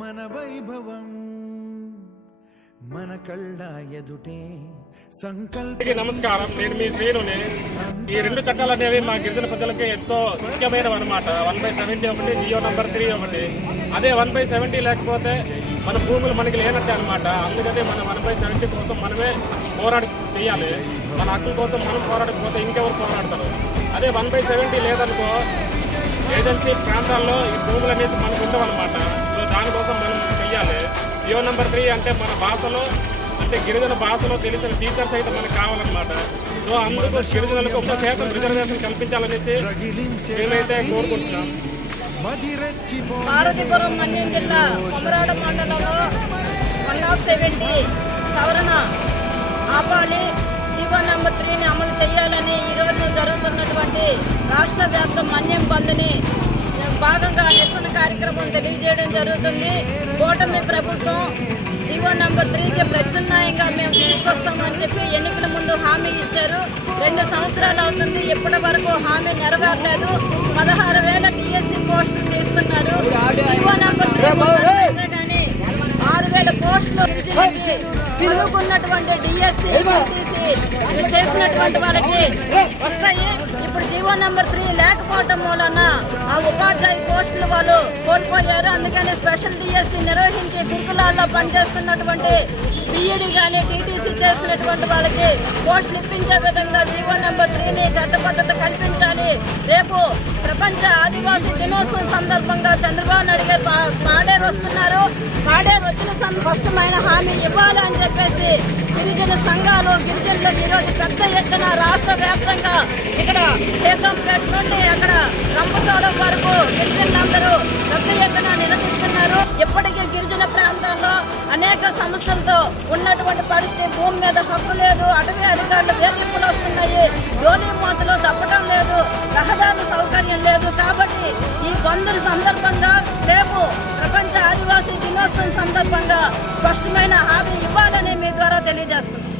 మన వైభవం మన కళ్ళ ఎదుటే సంకల్ప. నమస్కారం, నేను మీ శ్రీనుని. ఈ రెండు చట్టాలు అనేవి మా గిరిజన ప్రజలకి ఎంతో ముఖ్యమైనవి అనమాట. 1/70 ఒకటి, జియో నంబర్ 3 ఒకటి. అదే 1/70 లేకపోతే మన భూములు మనకి లేనట్టే అనమాట. అందుకనే మన 1/70 కోసం మనమే పోరాడి చేయాలి. మన హక్కుల కోసం మనం పోరాడకపోతే ఇంకెవరు పోరాడతారు? అదే 1/70 లేదనుకో, ఏజెన్సీ ప్రాంతాల్లో ఈ భూములు అనేసి మనకు ఉండవన్నమాట. సో దానికోసం మనం చెయ్యాలి. జియో నంబర్ 3 అంటే మన భాషలో, అంటే గిరిజన భాషలో తెలిసిన టీచర్స్ అయితే మనకు కావాలన్నమాట. సో అందుకు గిరిజనులకు 1% రిజర్వేషన్ కల్పించాలనేసి మేమైతే కోరుకుంటున్నాం. పార్వతీపురం మన్యం జిల్లా కొమరాడ మండలంలో 170 సవరణ ఆపాలి, జియో నంబర్ 3ని అమలు చేయాలని ఈరోజు జరుగుతున్నటువంటి రాష్ట్ర వ్యాప్త మన్యం బంద్ని భాగంగా నిరసన కార్యక్రమం తెలియజేయడం జరుగుతుంది. కూటమి ప్రభుత్వం జియో నంబర్ 3కి ప్రత్యామ్నాయంగా మేము తీసుకొస్తామని చెప్పి ఎన్నికల ముందు హామీ ఇచ్చారు. 2 సంవత్సరాలు అవుతుంది, ఇప్పటి వరకు హామీ నెరవేరలేదు. 16,000 డిఎస్సి పోస్టులు తీస్తున్నారు. జియో నంబర్ 3 కానీ 6,000 పోస్టులు చదువుకున్నటువంటి డిఎస్సి చేసినటువంటి వాళ్ళకి వస్తాయి. ఇప్పుడు జియో నంబర్ 3 లేకపోవటం వలన ఆ ఉపాధ్యాయ పోస్టులు వాళ్ళు కోల్పోయారు. అందుకని స్పెషల్ డిఎస్సి నిర్వహించి గురుకులాల్లో పనిచేస్తున్నటువంటి బిఈడి కానీ టీటీసీ చేసినటువంటి వాళ్ళకి పోస్టులు ఇప్పించే విధంగా జియో నంబర్ 3ని చట్టబద్ధత కల్పించాలి. రేపు ప్రపంచ ఆదివాసీ దినోత్సవం సందర్భంగా చంద్రబాబు నాయుడు గారు పాడేరు వస్తున్నారు. పాడేరు వచ్చిన స్పష్టమైన హామీ ఇవ్వాలని చెప్పేసి గిరిజన సంఘాలు గిరిజనులకు ఈరోజు పెద్ద ఎత్తున రాష్ట్ర వ్యాప్తంగా ఇక్కడ సీతంపేట నుండి అక్కడ రంపచోడవరం వరకు గిరిజనులందరూ పెద్ద ఎత్తున నిలదీస్తున్నారు. ఇప్పటికీ గిరిజన ప్రాంతాల్లో అనేక సమస్యలతో ఉన్నటువంటి పరిస్థితి, భూమి మీద హక్కు లేదు, అటవీ అధికారులు వేధింపులు వస్తున్నాయి, ధోని మూతలు తప్పడం లేదు, రహదారుల సౌకర్యం లేదు. కాబట్టి ఈ బంధుల సందర్భంగా రేపు ప్రపంచ ఆదివాసీ దినోత్సవం సందర్భంగా స్పష్టమైన హామీ ఇవ్వాలని మీ ద్వారా తెలియజేస్తున్నాం.